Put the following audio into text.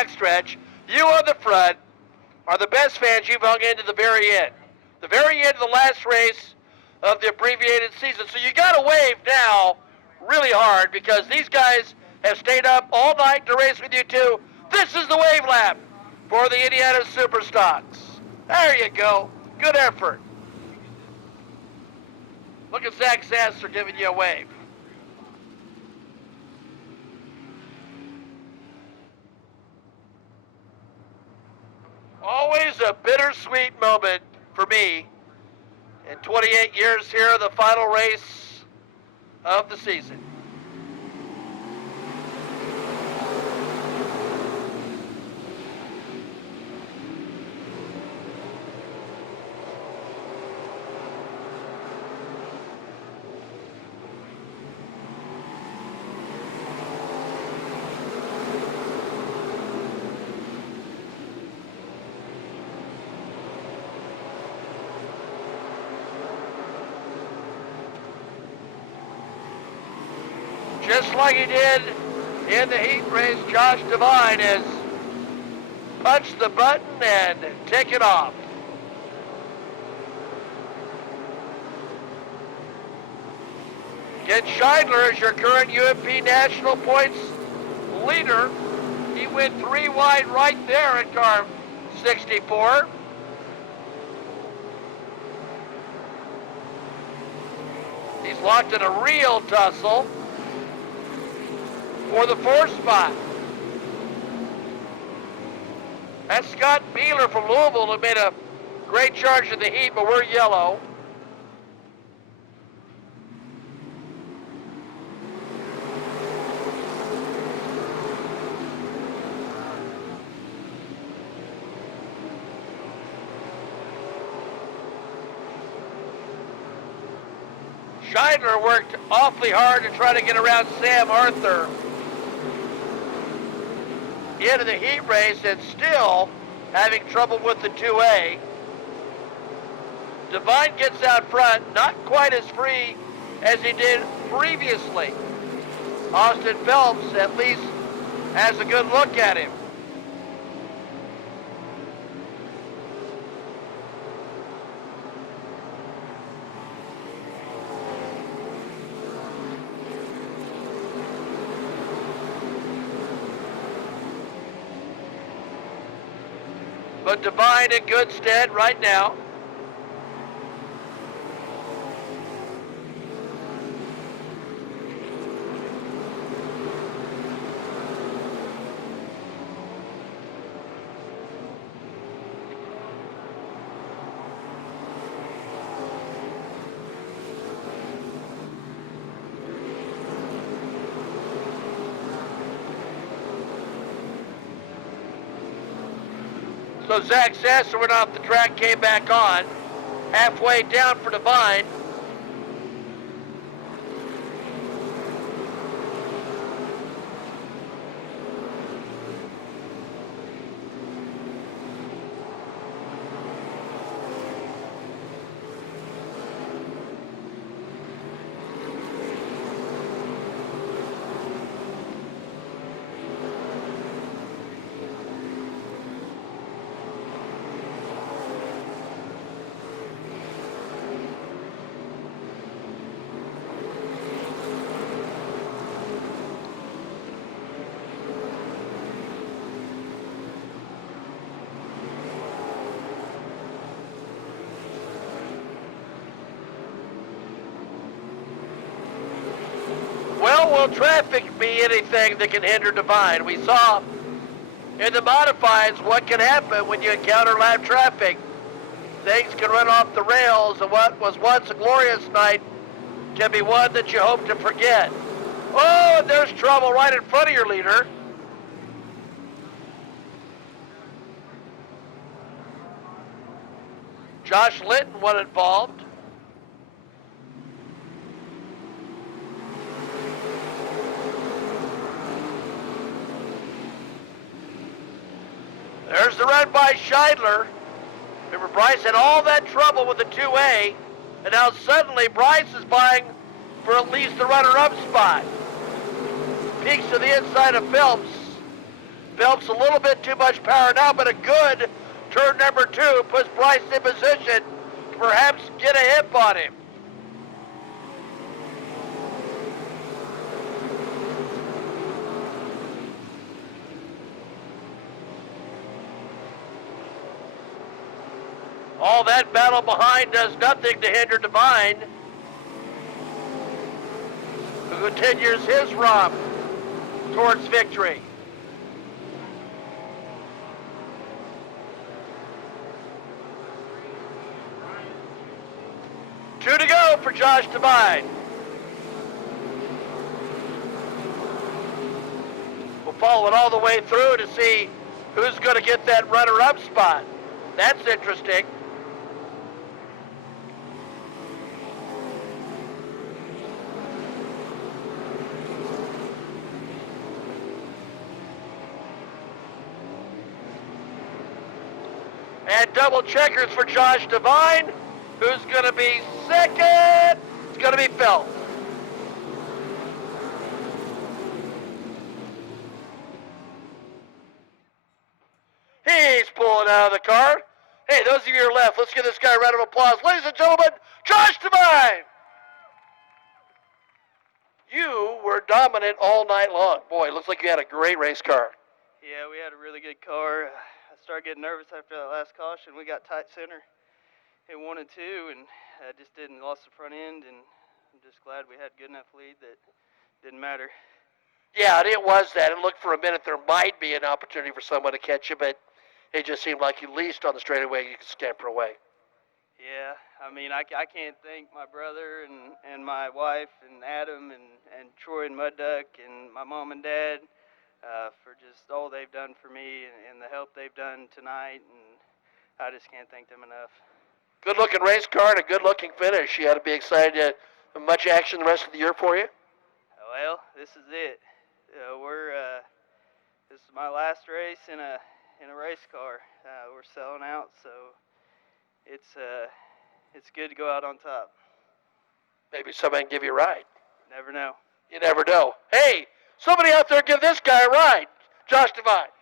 backstretch. You on the front are the best fans you've hung into the very end. The very end of the last race of the abbreviated season. So you got to wave now really hard because these guys have stayed up all night to race with you too. This is the wave lap for the Indiana Superstocks. There you go. Good effort. Look at Zach Sasser giving you a wave. Always a bittersweet moment for me in 28 years here, the final race of the season. Just like he did in the heat race, Josh Devine has punched the button and taken off. Ken Scheidler is your current UMP National Points leader. He went 3 wide right there at car 64. He's locked in a real tussle for the 4th spot. That's Scott Beeler from Louisville who made a great charge in the heat, but we're yellow. Scheidler worked awfully hard to try to get around Sam Arthur into the heat race and still having trouble with the 2A. Devine gets out front, not quite as free as he did previously. Austin Phelps at least has a good look at him. But Devine in good stead right now. So Zach Sasser went off the track, came back on, halfway down for Devine. Well, will traffic be anything that can hinder Devine? We saw in the modifieds what can happen when you encounter live traffic. Things can run off the rails, and what was once a glorious night can be one that you hope to forget. Oh, and there's trouble right in front of your leader. Josh Linton was involved. There's the run by Scheidler. Remember, Bryce had all that trouble with the 2A, and now suddenly Bryce is vying for at least the runner-up spot. Peeks to the inside of Phelps. Phelps a little bit too much power now, but a good turn number 2 puts Bryce in position to perhaps get a hip on him. All that battle behind does nothing to hinder Divine, who continues his romp towards victory. Two to go for Josh Divine. We'll follow it all the way through to see who's going to get that runner-up spot. That's interesting. And double checkers for Josh Divine. Who's going to be second? It's going to be Phelps. He's pulling out of the car. Hey, those of you who are left, let's give this guy a round of applause. Ladies and gentlemen, Josh Divine! You were dominant all night long. Boy, it looks like you had a great race car. Yeah, we had a really good car. I started getting nervous after that last caution. We got tight center in 1 and 2, and I just lost the front end, and I'm just glad we had good enough lead that it didn't matter. Yeah, it was that. It looked for a minute there might be an opportunity for someone to catch you, but it just seemed like at least on the straightaway you could scamper away. Yeah, I mean, I can't thank my brother and my wife and Adam and Troy and Mud Duck and my mom and dad for just all they've done for me and the help they've done tonight, and I just can't thank them enough. Good-looking race car and a good-looking finish. You ought to be excited. Much action the rest of the year for you? Well, this is it. This is my last race in a race car. We're selling out, so it's good to go out on top. Maybe somebody can give you a ride. Never know. You never know. Hey, somebody out there give this guy a ride. Josh Divine.